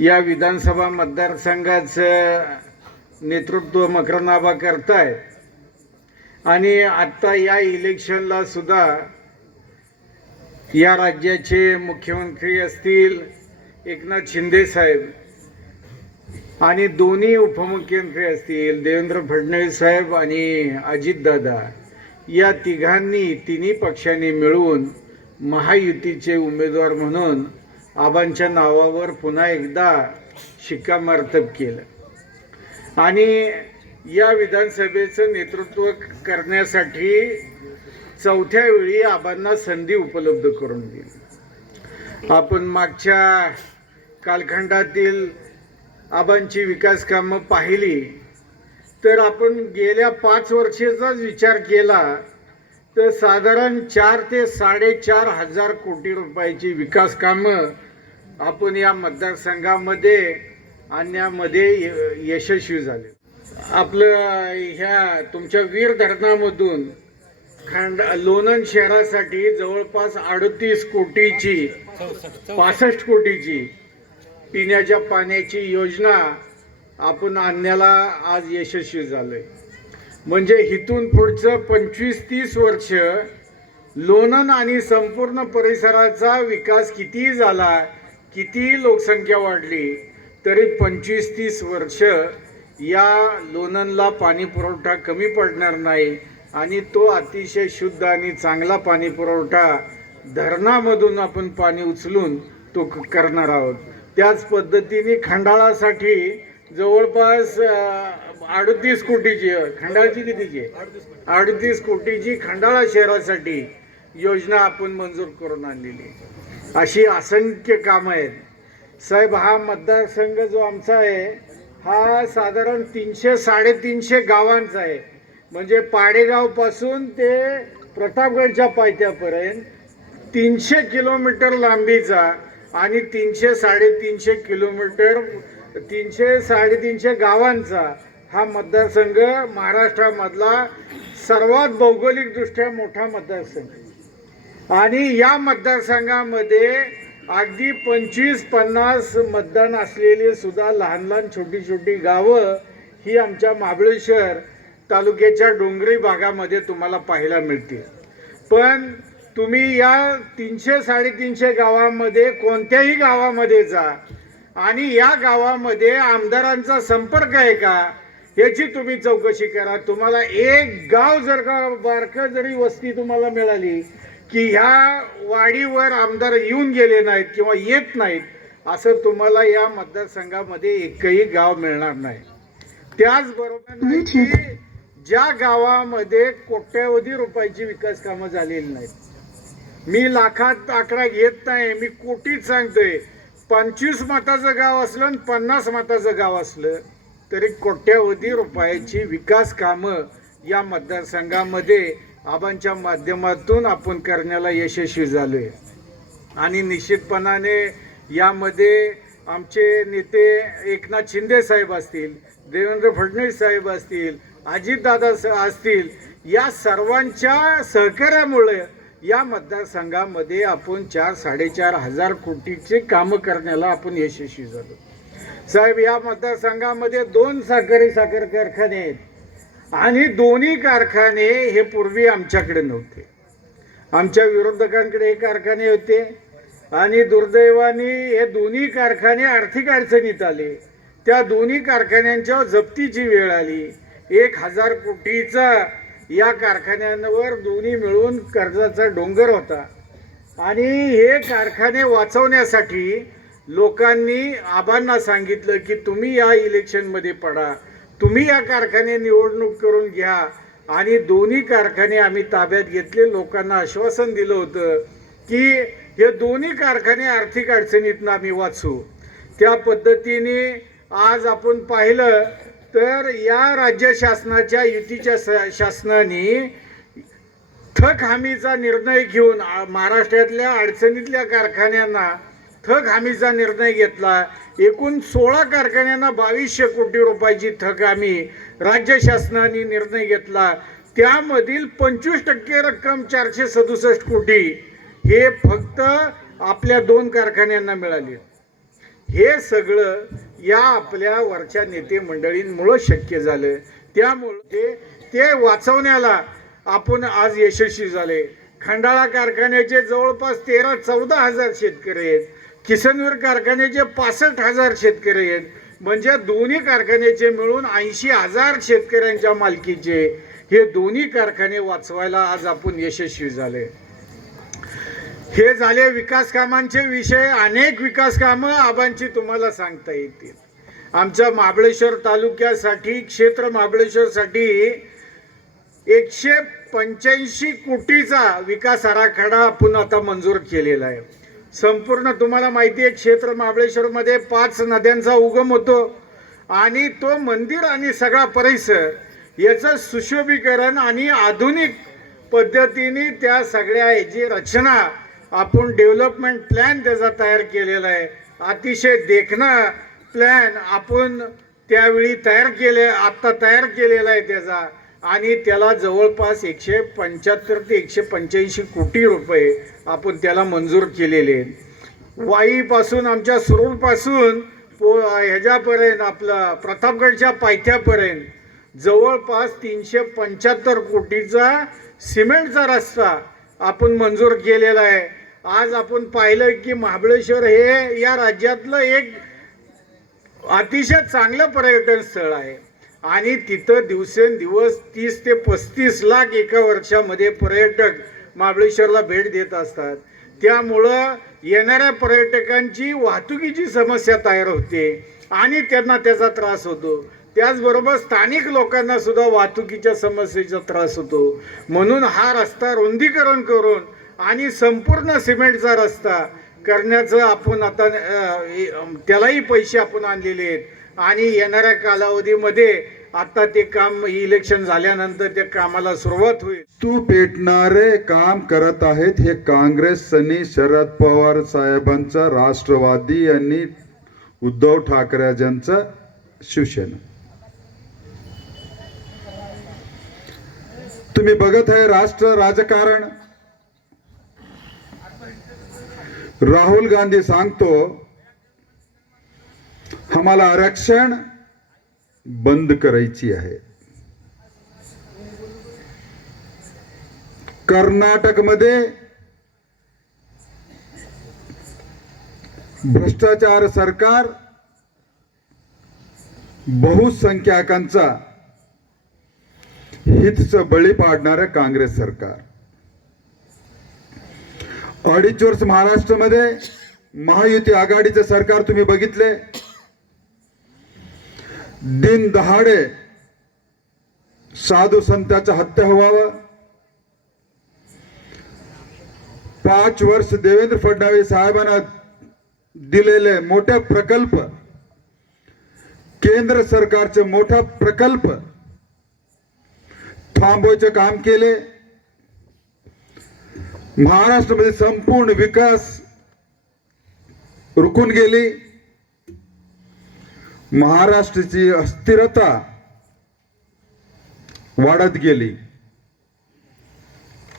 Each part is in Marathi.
या विधानसभा मतदारसंघाचं नेतृत्व मकरनाबा करताय. आणि आत्ता या इलेक्शनला सुद्धा या राज्याचे मुख्यमंत्री असतील एकनाथ शिंदे साहेब आणि दोन्ही उपमुख्यमंत्री असतील देवेंद्र फडणवीस साहेब आणि अजितदादा या तिघांनी तिन्ही पक्षांनी मिळून महायुतीचे उमेदवार म्हणून आबांच्या नावावर पुन्हा एकदा शिक्कामार्तब केलं. आणि या विधानसभेचं नेतृत्व करण्यासाठी चौथ्या वेळी आबांना संधी उपलब्ध करून दिली. आपण मागच्या कालखंडातील आबांची विकास कामं पाहिली तर आपण गेल्या पाच वर्षाचाच विचार केला तर साधारण चार ते साडेचार हजार कोटी रुपयाची विकास कामं आपण या मतदारसंघामध्ये आणण्यामध्ये य- यशस्वी झाले. आपलं ह्या तुमच्या वीर धरणामधून खंड लोणंद शहरासाठी जवळपास अडतीस कोटीची पासष्ट कोटीची पिण्याच्या पाण्याची योजना आपण आणण्याला आज यशस्वी झालोय. म्हणजे इथून पुढचं पंचवीस तीस वर्ष लोणंद आणि संपूर्ण परिसराचा विकास कितीही झाला कितीही लोकसंख्या वाढली तरी पंचवीस तीस वर्ष या लोणंदला पाणी पुरवठा कमी पडणार नाही आणि तो अतिशय शुद्ध आणि चांगला पाणी पुरवठा धरणामधून आपण पाणी उचलून तो करणार आहोत त्याच पद्धतीने खंडाळासाठी जवळपास अडतीस कोटीची खंडाळाची कितीची अडतीस कोटीची खंडाळा शहरासाठी योजना आपण मंजूर करून आणलेली आहे. अशी असंख्य कामं आहेत. साहेब हा मतदारसंघ जो आमचा आहे हा साधारण तीनशे साडेतीनशे गावांचा आहे. म्हणजे पाडेगावपासून ते प्रतापगडच्या पायथ्यापर्यंत तीनशे किलोमीटर लांबीचा आणि तीनशे साडेतीनशे किलोमीटर तीनशे साडेतीनशे गावांचा हा मतदारसंघ महाराष्ट्रामधला सर्वात भौगोलिकदृष्ट्या मोठा मतदारसंघ आणि या मतदारसंघामध्ये अगदी पंचवीस पन्नास मतदान असलेली सुद्धा लहान लहान छोटी छोटी गावं ही आमच्या महाबळेश्वर तालुक्याच्या डोंगरी भागामध्ये तुम्हाला पाहायला मिळतील. पण तुम्ही या तीनशे साडेतीनशे गावामध्ये कोणत्याही गावामध्ये जा आणि या गावामध्ये आमदारांचा संपर्क आहे का याची तुम्ही चौकशी करा. तुम्हाला एक गाव जर का बारकं जरी वस्ती तुम्हाला मिळाली की ह्या वाडीवर आमदार येऊन गेले नाहीत किंवा येत नाहीत असं तुम्हाला या मतदारसंघामध्ये एकही गाव मिळणार नाही. त्याचबरोबर ज्या गावामध्ये कोट्यावधी रुपयाची विकास कामं झालेली नाहीत. मी लाखात आकडा घेत नाही मी कोटीत सांगतोय. पंचवीस मताचं गाव असलं आणि पन्नास मताचं गाव असलं तरी कोट्यावधी रुपयाची विकास कामं या मतदारसंघामध्ये आबांच्या माध्यमातून आपण करण्याला यशस्वी झालो आहे आणि निश्चितपणाने यामध्ये आमचे नेते एकनाथ शिंदे साहेब असतील देवेंद्र फडणवीस साहेब असतील अजितदादा स- असतील या सर्वांच्या सहकार्यामुळे या मतदारसंघामध्ये आपण चार साडेचार हजार कोटीचे कामं करण्याला आपण यशस्वी झालो. साहेब या मतदारसंघामध्ये दोन साखरी साखर कारखाने आहेत. आणि दोन्ही कारखाने हे पूर्वी आमच्याकडे नव्हते. आमच्या विरोधकांकडे हे कारखाने होते आणि दुर्दैवाने हे दोन्ही कारखाने आर्थिक अडचणीत आले. त्या दोन्ही कारखान्यांच्या जप्तीची वेळ आली. एक हजार कोटीचा या कारखान्यांवर दोन्ही मिळून कर्जाचा डोंगर होता. आणि हे कारखाने वाचवण्यासाठी लोकांनी आबांना सांगितलं की तुम्ही या इलेक्शनमध्ये पडा. तुम्ही या कारखाने निवडणूक करून घ्या. आणि दोन्ही कारखाने आम्ही ताब्यात घेतले. लोकांना आश्वासन दिलं होतं की हे दोन्ही कारखाने आर्थिक अडचणीतनं आम्ही वाचू. त्या पद्धतीने आज आपण पाहिलं तर या राज्य शासनाच्या युतीच्या शासनाने थक हमीचा निर्णय घेऊन महाराष्ट्रातल्या अडचणीतल्या कारखान्यांना थक हमीचा निर्णय घेतला. एकूण सोळा कारखान्यांना बावीसशे कोटी रुपयाची थक आम्ही राज्य शासनाने निर्णय घेतला. त्यामधील पंचवीस टक्के रक्कम चारशे सदुसष्ट कोटी हे फक्त आपल्या दोन कारखान्यांना मिळाली. हे सगळं या आपल्या वरच्या नेते मंडळींमुळं शक्य झालं. त्यामुळं ते ते वाचवण्याला आपण आज यशस्वी झाले. खंडाळा कारखान्याचे जवळपास तेरा चौदा हजार शेतकरी आहेत. किसनवीर कारखान्याचे पासष्ट हजार शेतकरी आहेत. म्हणजे दोन्ही कारखान्याचे मिळून ऐंशी हजार शेतकऱ्यांच्या मालकीचे. हे दोन्ही कारखाने वाचवायला आज आपण यशस्वी झाले. हे झाले विकास कामांचे विषय. अनेक विकास कामं आबांची तुम्हाला सांगता येतील. आमच्या महाबळेश्वर तालुक्यासाठी क्षेत्र महाबळेश्वरसाठी एकशे पंच्याऐंशी कोटीचा विकास आराखडा आपण आता मंजूर केलेला आहे. संपूर्ण तुम्हाला माहिती आहे क्षेत्र महाबळेश्वरमध्ये पाच नद्यांचा उगम होतो. आणि तो मंदिर आणि सगळा परिसर याचं सुशोभीकरण आणि आधुनिक पद्धतीने त्या सगळ्या याची रचना आपण डेव्हलपमेंट प्लॅन त्याचा तयार केलेला आहे. अतिशय देखणा प्लॅन आपण त्यावेळी तयार केले आत्ता तयार केलेला आहे त्याचा. आणि त्याला जवळपास एकशे पंच्याहत्तर ते एकशे पंच्याऐंशी कोटी रुपये आपण त्याला मंजूर केलेले. आहेत वाईपासून आमच्या सुरूरपासून पो ह्याच्यापर्यंत आपला प्रतापगडच्या पायथ्यापर्यंत जवळपास तीनशे पंच्याहत्तर कोटीचा सिमेंटचा रस्ता आपण मंजूर केलेला आहे. आज आपण पाहिलं की महाबळेश्वर हे या राज्यातलं एक अतिशय चांगलं पर्यटन स्थळ आहे. आणि तिथं दिवसेंदिवस तीस ते पस्तीस लाख एका वर्षामध्ये पर्यटक महाबळेश्वरला भेट देत असतात. त्यामुळं येणाऱ्या पर्यटकांची वाहतुकीची समस्या तयार होते आणि त्यांना त्याचा त्रास होतो. त्याचबरोबर स्थानिक लोकांना सुद्धा वाहतुकीच्या समस्येचा त्रास होतो. म्हणून हा रस्ता रुंदीकरण करून आणि संपूर्ण सिमेंटचा रस्ता करण्याचं आपण आता त्यालाही पैसे आपण आणलेले आहेत. आणि येणाऱ्या कालावधीमध्ये आता ते काम इलेक्शन झाल्यानंतर त्या कामाला सुरुवात होईल. तू पेटणारे काम करत आहेत हे काँग्रेस आणि शरद पवार साहेबांचा राष्ट्रवादी आणि उद्धव ठाकरेजांचा शिवसेना. तुम्ही बघत आहे राष्ट्र राजकारण. राहुल गांधी सांगतो आम्हाला आरक्षण बंद करायची आहे. कर्नाटकमध्ये भ्रष्टाचार सरकार बहुसंख्याकांचा हितचं बळी पाडणारं काँग्रेस सरकार. अडीच वर्ष महाराष्ट्रामध्ये महायुती आघाडीचं सरकार तुम्ही बघितले. दिन दहाडे साधू संतांचा हत्या व्हावं. पाच वर्ष देवेंद्र फडणवीस साहेबांना दिलेले मोठे प्रकल्प केंद्र सरकारचे मोठा प्रकल्प थांबवायचे काम केले. महाराष्ट्रामध्ये संपूर्ण विकास रुकून गेली. महाराष्ट्राची अस्थिरता वाढत गेली.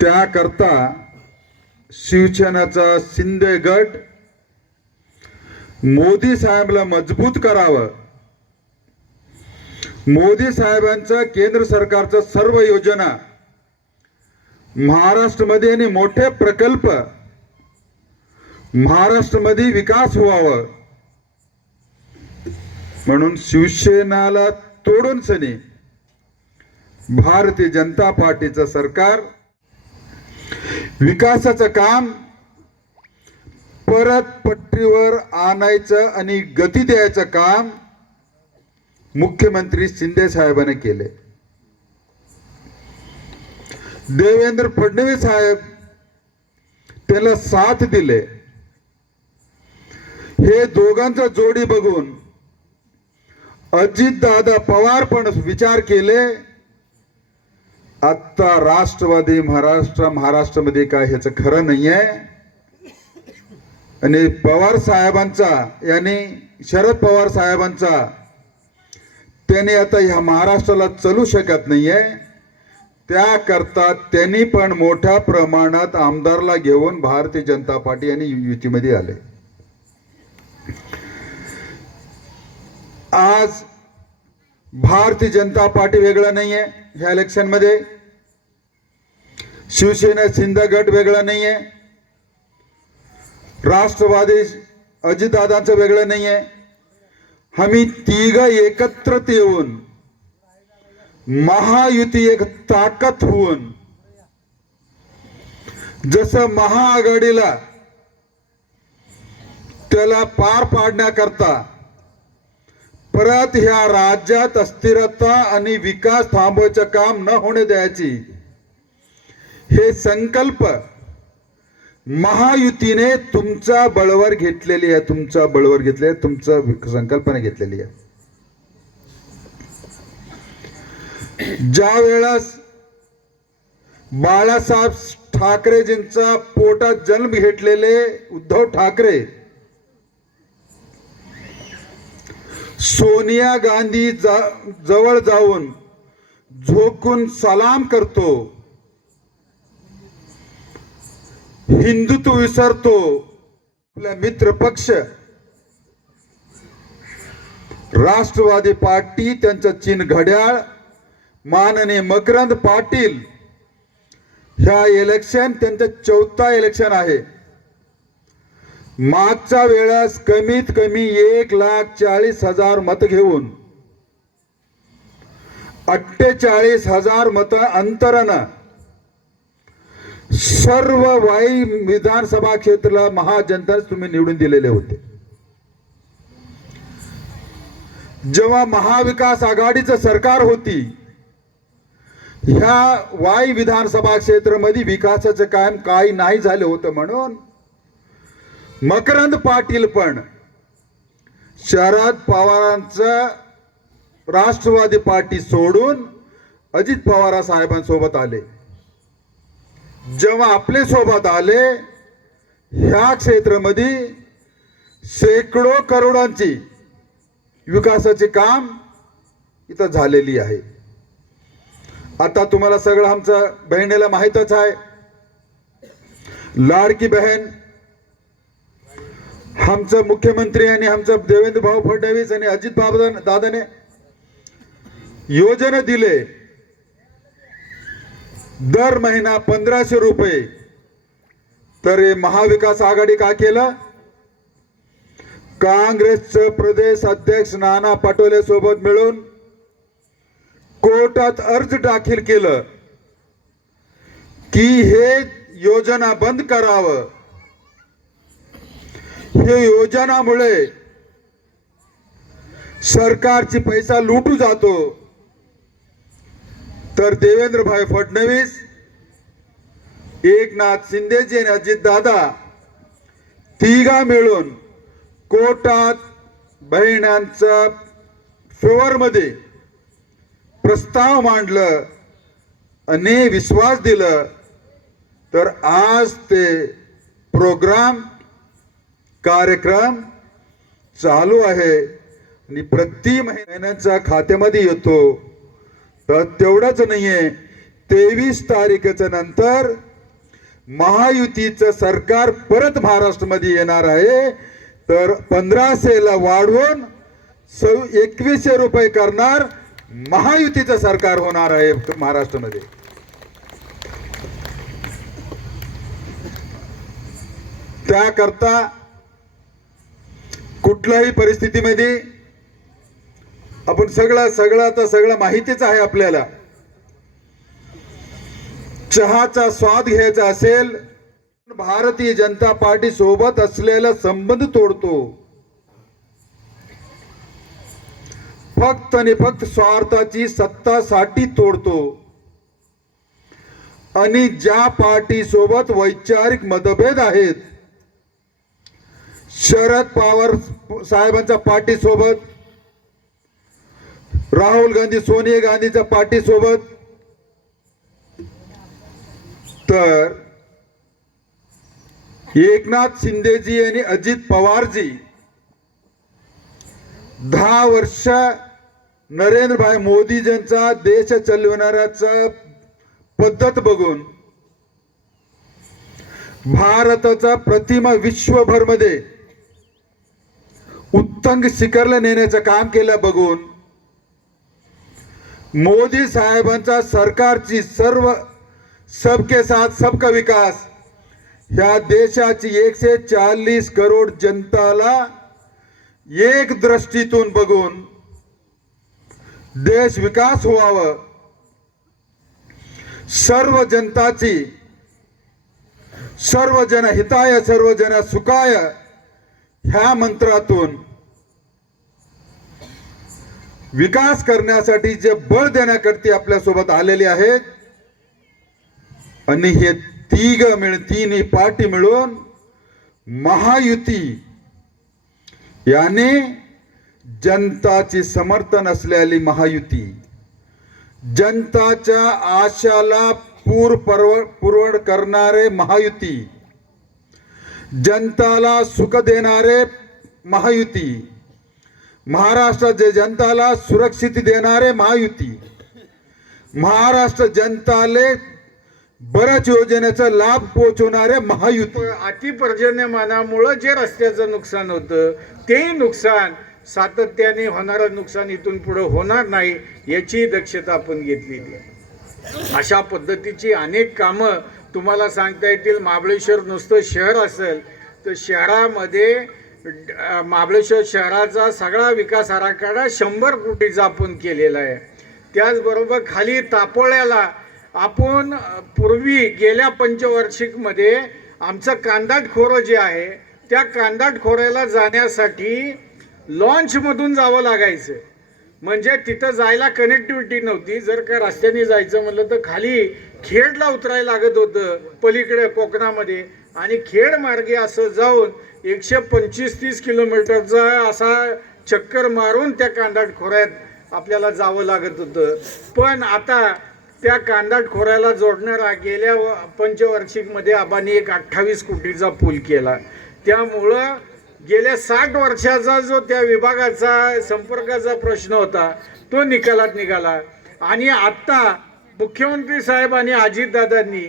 त्याकरता शिवसेनेचा शिंदे गट मोदी साहेबला मजबूत करावं. मोदी साहेबांचं केंद्र सरकारचं सर्व योजना महाराष्ट्रामध्ये आणि मोठे प्रकल्प महाराष्ट्रामध्ये विकास व्हावं. म्हणून शिवसेनाला तोडून सनी. भारतीय जनता पार्टीचं सरकार विकासाचं काम परत पट्टीवर आणायचं आणि गती द्यायचं काम मुख्यमंत्री शिंदे साहेबांनी केले. देवेंद्र फडणवीस साहेब त्याला साथ दिले. हे दोघांचा जोडी बघून अजित दादा पवार पण विचार केले आता राष्ट्रवादी महाराष्ट्र महाराष्ट्रामध्ये काय ह्याचं खरं नाहीये. आणि पवार साहेबांचा यांनी शरद पवार साहेबांचा त्याने आता ह्या महाराष्ट्राला चालू शकत नाहीये. त्याकरता त्यांनी पण मोठ्या प्रमाणात आमदारला घेऊन भारतीय जनता पार्टी आणि युतीमध्ये आले. आज भारतीय जनता पार्टी वेगळं नाहीये ह्या इलेक्शनमध्ये शिवसेना शिंदे गट वेगळा नाहीये. राष्ट्रवादी अजितदादांचं वेगळं नाहीये. आम्ही तिघ एकत्रित येऊन महायुती एक ताकद होऊन जसं महाआघाडीला त्याला पार पाडण्याकरता परत ह्या राज्यात अस्थिरता आणि विकास थांबवायचं काम न होणे द्यायची. हे संकल्प महायुतीने तुमचा बळवर घेतलेली आहे तुमचा बळवर घेतले तुमचा संकल्पना घेतलेली आहे. ज्या वेळेस बाळासाहेब ठाकरेजींचा पोटात जन्म घेतलेले उद्धव ठाकरे सोनिया गांधी जा- जवळ जाऊन झोकून सलाम करतो. हिंदुत्व विसरतो. आपला मित्र पक्ष. राष्ट्रवादी पार्टी त्यांचं चिन्ह घड्याळ माननीय मकरंद पाटील. ह्या इलेक्शन त्यांचं चौथा इलेक्शन आहे. मागच्या वेळेस कमीत कमी एक लाख चाळीस हजार मत घेऊन अठ्ठेचाळीस हजार मत अंतरानं सर्व वाई विधानसभा क्षेत्राला महाजनताच तुम्ही निवडून दिलेले होते. जेव्हा महाविकास आघाडीचं सरकार होती ह्या वाई विधानसभा क्षेत्रामध्ये विकासाचं काम काही नाही झालं होतं म्हणून मकरंद पाटील पण शरद पवारांचं राष्ट्रवादी पार्टी सोडून अजित पवार साहेबांसोबत आले. जेव्हा आपले सोबत आले ह्या क्षेत्रामध्ये शेकडो करोडांची विकासाचे काम इथं झालेली आहे. आता तुम्हाला सगळं आमचं बहिणीला माहीतच आहे. लाडकी बहीण आमचं मुख्यमंत्री आणि आमचं देवेंद्र भाऊ फडणवीस आणि अजित बाबा दादाने योजना दिले. दर महिना पंधराशे रुपये. तर हे महाविकास आघाडी का केलं? काँग्रेसचं प्रदेश अध्यक्ष नाना पटोले सोबत मिळून कोर्टात अर्ज दाखल केलं की हे योजना बंद करावं. हे योजनामुळे सरकारची पैसा लुटू जातो. तर देवेंद्रभाई फडणवीस एकनाथ शिंदेजी आणि अजित दादा तिघा मिळून कोर्टात बहिणांचं फेवरमध्ये प्रस्ताव मांडलं आणि विश्वास दिलं. तर आज ते प्रोग्राम कार्यक्रम चालू आहे. आणि प्रति महिन्याच्या खात्यामध्ये येतो. तर तेवढंच नाहीये. तेवीस तारीखच्या नंतर महायुतीचं सरकार परत महाराष्ट्रामध्ये येणार आहे. तर पंधराशेला वाढवून सव एकवीसशे रुपये करणार महायुतीचं सरकार होणार आहे महाराष्ट्रामध्ये. त्याकरता कुठल्याही परिस्थितीमध्ये आपण सगळा सगळा तर सगळं माहितीच आहे आपल्याला. चहाचा स्वाद घ्यायचा असेल भारतीय जनता पार्टी सोबत असलेला संबंध तोडतो. फक्त आणि फक्त स्वार्थाची सत्तासाठी तोडतो. आणि ज्या पार्टी सोबत वैचारिक मतभेद आहेत शरद पवार साहेबांच्या पाठीसोबत राहुल गांधी सोनिया गांधीच्या पाठीसोबत तर एकनाथ शिंदेजी आणि अजित पवारजी दहा वर्ष नरेंद्रभाई मोदीजींचा देश चालवणाऱ्याचं पद्धत बघून भारताचा प्रतिमा विश्वभरमध्ये उत्तंग शिखरला नेण्याचं काम केलं बघून मोदी साहेबांचा सरकारची सर्व सबके साथ सबका विकास ह्या देशाची एकशे चाळीस करोड जनताला एक दृष्टीतून बघून देश विकास व्हावं. सर्व जनताची सर्वजन हिताय सर्वजन सुखाय ह्या मंत्रातून विकास करण्यासाठी जे बळ देण्याकरती आपल्यासोबत आलेले आहेत आणि हे तिघ मिळ तिन्ही पार्टी मिळून महायुती याने जनताची समर्थन असलेली महायुती जनताच्या आशाला पूर पर्व पुरवड करणारे महायुती जनताला सुख देणारे महायुती. महाराष्ट्राच्या जनताला सुरक्षित देणारे महायुती. महाराष्ट्र जनताले बऱ्याच योजनेचा लाभ पोहोचवणारे महायुती. अतिपर्जन्यमानामुळं जे रस्त्याचं नुकसान होतं तेही नुकसान सातत्याने होणारं नुकसान इथून पुढं होणार नाही याची दक्षता आपण घेतलेली आहे. अशा पद्धतीची अनेक कामं तुम्हाला सांगता येतील महाबळेश्वर नुसतं शहर असेल तर शहरामध्ये महाबळेश्वर शहराचा सगळा विकास आराखडा शंभर कोटीचा आपण केलेला आहे. त्याचबरोबर खाली तापोळ्याला आपण पूर्वी गेल्या पंचवार्षिकमध्ये आमचं कांदाट खोरं जे आहे त्या कांदाट खोऱ्याला जाण्यासाठी लॉन्चमधून जावं लागायचं. म्हणजे तिथं जायला कनेक्टिव्हिटी नव्हती. जर का रस्त्याने जायचं म्हटलं तर खाली खेडला उतरायला लागत होतं पलीकडे कोकणामध्ये. आणि खेड मार्गे असं जाऊन एकशे पंचवीस तीस किलोमीटरचा असा चक्कर मारून त्या कांदाट खोऱ्यात आपल्याला जावं लागत होतं. पण आता त्या कांदाट खोऱ्याला जोडणारा गेल्या व- पंचवार्षिकमध्ये आबांनी एक अठ्ठावीस कोटीचा पूल केला. त्यामुळं गेल्या साठ वर्षाचा जो त्या विभागाचा संपर्काचा प्रश्न होता तो निकालात निघाला. आणि आत्ता मुख्यमंत्री साहेब आणि अजितदादांनी